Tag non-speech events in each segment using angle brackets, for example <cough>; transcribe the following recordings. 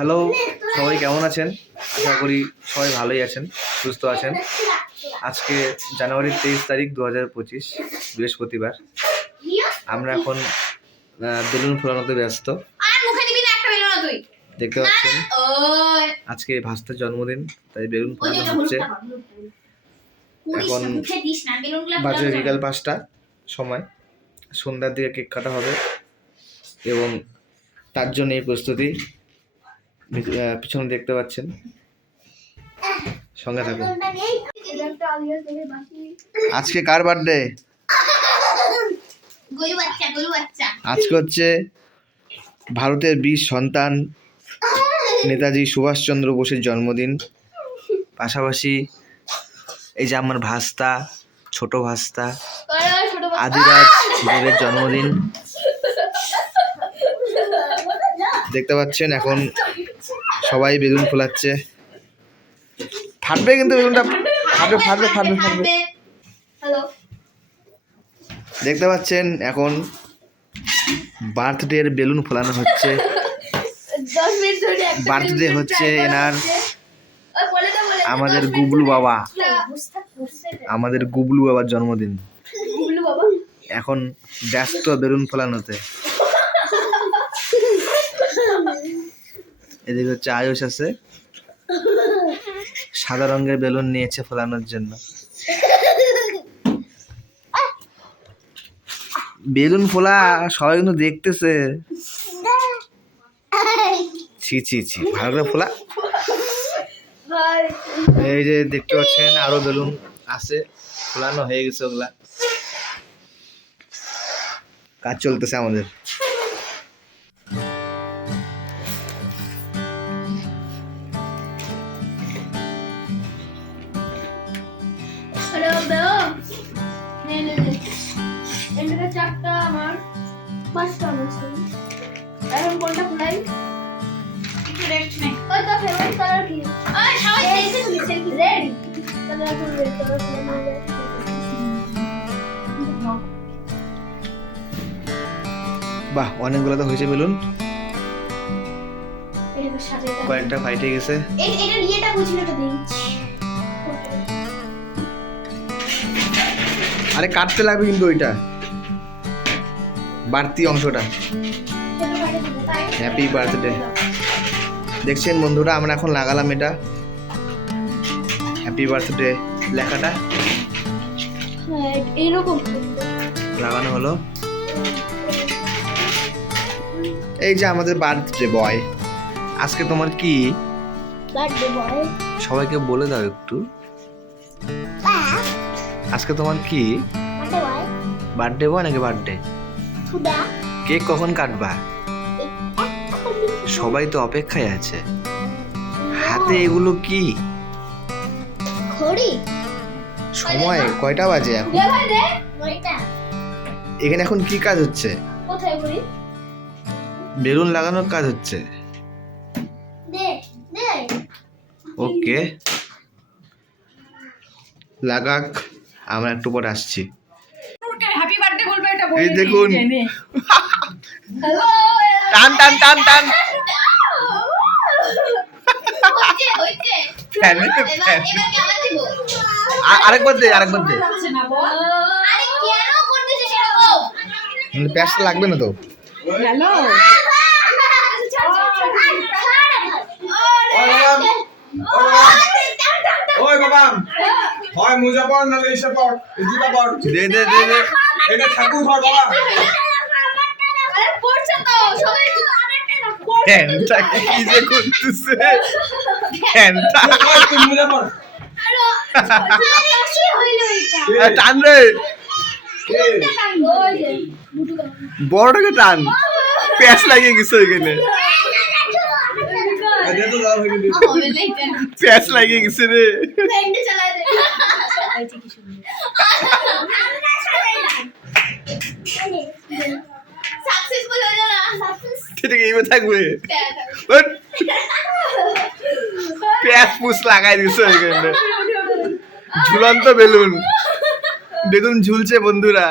Hello সবাই কেমন আছেন? আশা করি সবাই ভালোই আছেন সুস্থ আছেন। আজকে জানুয়ারির তেইশ তারিখ দু হাজার পঁচিশ বৃহস্পতিবার। আমরা এখন বেলুন ফোলানোতে ব্যস্ত। দেখতে পাচ্ছেন? আজকে ভাস্তার জন্মদিন তাই বেলুন ফোলানো হচ্ছে। এখন বাজে বিকাল পাঁচটা সময়। সন্ধ্যার দিকে কেক কাটা হবে। এবং তার জন্য এই প্রস্তুতি। পিছনে দেখতে পাচ্ছেন। সঙ্গে থাকুন। আজকে কার বার্থডে আজকে হচ্ছে ভারতের বীর সন্তান নেতাজি সুভাষচন্দ্র বোসের জন্মদিন। পাশাপাশি এই যে আমার ভাস্তা ছোট ভাস্তা আদিরাজ দেবের জন্মদিন। দেখতে পাচ্ছেন এখন সবাই বেলুন ফোলাচ্ছে। ফাটবে কিন্তু বেলুনটা। ফাটবে ফাটবে ফাটবে ফাটবে। দেখতে পাচ্ছেন এখন বার্থডের বেলুন ফোলানো হচ্ছে। বার্থডে হচ্ছে এনার আমাদের গুবলু বাবা। আমাদের গুবলু বাবার জন্মদিন। এখন ব্যস্ত বেলুন ফোলানোতে। এদিকে হচ্ছে আয়ুষ আছে। সাদা রঙের বেলুন নিয়েছে ফোলানোর জন্য। বেলুন ফোলা সবাই কিন্তু দেখতেছে। ছি ছি ছি, ভালো করে ফোলা। এই যে দেখতে পাচ্ছেন, আরও বেলুন আছে। ফোলানো হয়ে গেছে ওগুলা। কাজ চলতেছে আমাদের। চারটা আমার পাঁচটা সরি এখন কোনটা খুলাই? রেস্ট নে। ওই তো ফেভারিট কালার কি? ওই সবাই সেলফি তুলি সেলফি রেডি কালার তো রেড কালার খুলে বাহ অনেকগুলো তো হয়েছে বেলুন। কয়েকটা ফাইটে গেছে। এটা নিয়েটা বুঝিল এটা দেই আরে কাটতে লাগবে কিন্তু ওইটা। বাড়তি অংশটা। হ্যাপি বার্থডে দেখছেন বন্ধুরা আমরা এখন লাগালাম এটা। হ্যাপি বার্থডে লেখাটা। লাগানো হলো। এই যে আমাদের বার্থডে বয় আজকে তোমার কি? সবাইকে বলে দাও একটু। আজকে তোমার কি? বার্থডে বয় নাকি বার্থডে কেক কখন কাটবা? সবাই তো অপেক্ষায় আছে। হাতে এগুলো কি? সময় কয়টা বাজে এখন? এখানে এখন কি কাজ হচ্ছে? বেলুন লাগানোর কাজ হচ্ছে। ওকে। লাগাক। আমরা একটু পর আসছি হ্যাপি বার্থডে বলবে এটা এই দেখুন টান টান টান টান আরেকবার দে আরেকবার দে লাগছে না বল আরে কেন করতেছিস সেরকম প্যাসটা লাগবে না তো হ্যালো ওই বাবা হয় মোজা পর নাহলে এসে পর এই জুতা পর দে দে দে দে। এটা ঠাকুর ঘর বাবা। আরে পড়ছে তো সবাই ফ্যানটা কি যে করতেছে? ফ্যানটা ওই তুই মোজা পর কি হইল এটা এ, টান রে। বড়টাকে টান। প্যাস লাগিয়ে গেছে ওইখানে। প্যাস লাগিয়ে গেছে রে ফ্রেন্ডে চালায় দে সাকসেসফুল হলো না এইভাবে থাকবে? প্যাস পুস লাগাই দিছে ওইখানে ঝুলন্ত বেলুন। বেলুন ঝুলছে বন্ধুরা।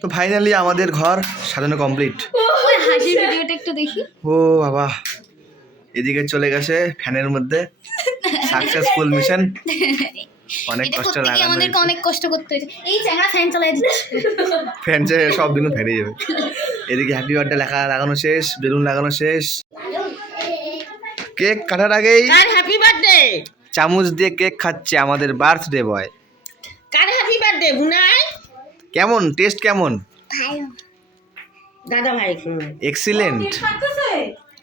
তো ফাইনালি আমাদের ঘর সাজানো কমপ্লিট হাসির ভিডিওটা একটু দেখি। ও বাবা। এদিকে চলে গেছে ফ্যানের মধ্যে। সাকসেসফুল মিশন অনেক কষ্ট আমাদেরকে অনেক কষ্ট করতে হয়েছে। এই চ্যাংড়া ফ্যান চালাই দিচ্ছে। ফ্যান সব দিন ফেরে যাবে। এদিকে হ্যাপি বার্থডে লেখা লাগানো শেষ বেলুন লাগানো শেষ। কেক কাটার আগেই কার হ্যাপি বার্থডে চামচ দিয়ে কেক খাচ্ছে আমাদের বার্থডে বয় কার হ্যাপি বার্থডে বুনাই কেমন? টেস্ট কেমন? দাদা ভাই এক্সিলেন্ট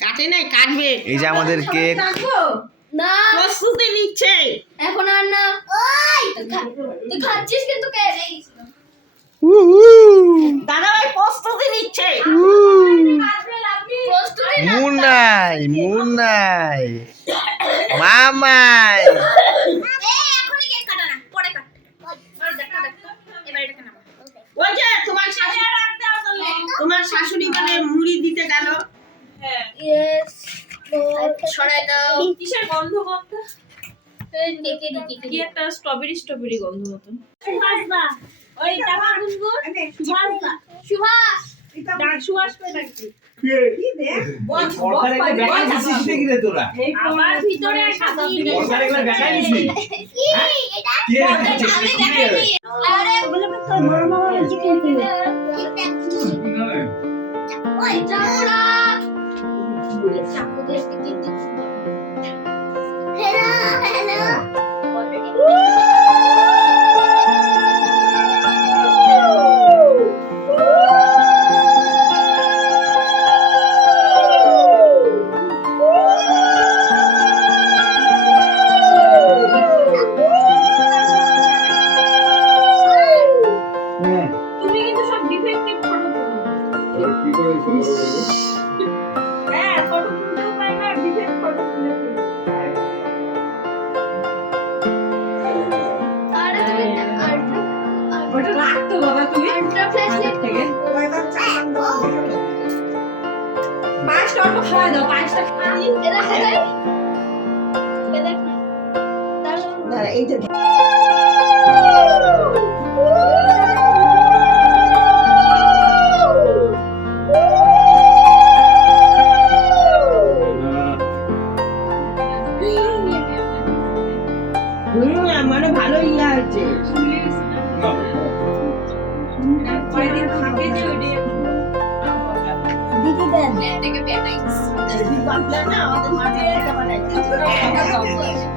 কাটে নাই কাটবে। এই যে আমাদের কেক। না। প্রস্তুতি নিচ্ছে। এখন আর না। ওই তুই খাচ্ছিস কিন্তু কে দাদা মুনাই মুনাই <coughs> মামাই। এখনই কেক কাটা না পরে কাট। দেখা দেখা। এবার এটা কেন ওই যে তোমার শাশুড়ি মানে মুড়ি দিতে গেল। ইয়েস সরাই দাও। কিসের গন্ধ কি একটা স্ট্রবেরি স্ট্রবেরি গন্ধ মতন। ওই টাকা গুনগুন সুভাষ সুয়াস করে ডাকছি আমার রাখতো বাবা তুমি। থেকে। পাঁচটা অল্প খাওয়া দাও দাঁড়া এই যে বাবলা না আমাদের মাঠে একটা বানাইছে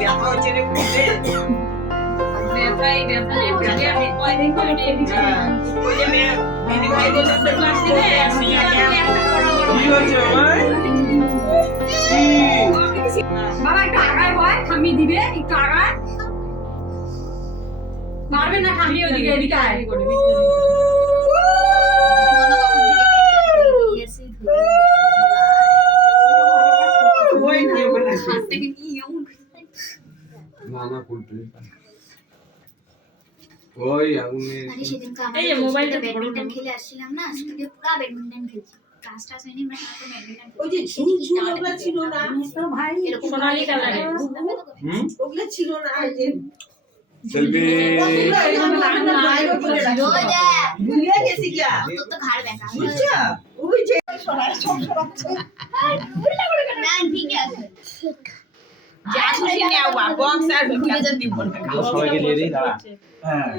ব্যথা করে বাবা একটু আগায় বয় থামিয়ে দিবে একটু আগায় না থামিয়ে ওদিকে, এদিকে আয়। কখন থেকে ওই যে বলে হাত থেকে না না ওই আগুনে আরে সেদিনকে এই যে মোবাইলটা ব্যাডমিন্টন খেলে আসছিলাম না স্টুডিও পুরো ব্যাডমিন্টন খেলছি। ক্লাস টাস হয়নি আমরা সারাক্ষণ ব্যাডমিন্টন ওই যে ঝুল ওগুলা ছিল না? সোনালী কালারের। হুম? ওগুলা ছিল না যে সেলফি এরকম গেছি তোর তো ঘাড় ব্যাকা বুঝছ ওই যে সব না ঠিক আছে। যা খুশি নেও বক্স আর ঢুকে দিব না। সবাইকে নিয়ে দিই দাঁড়া। হ্যাঁ।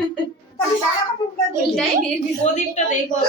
প্রদীপটা দেখো।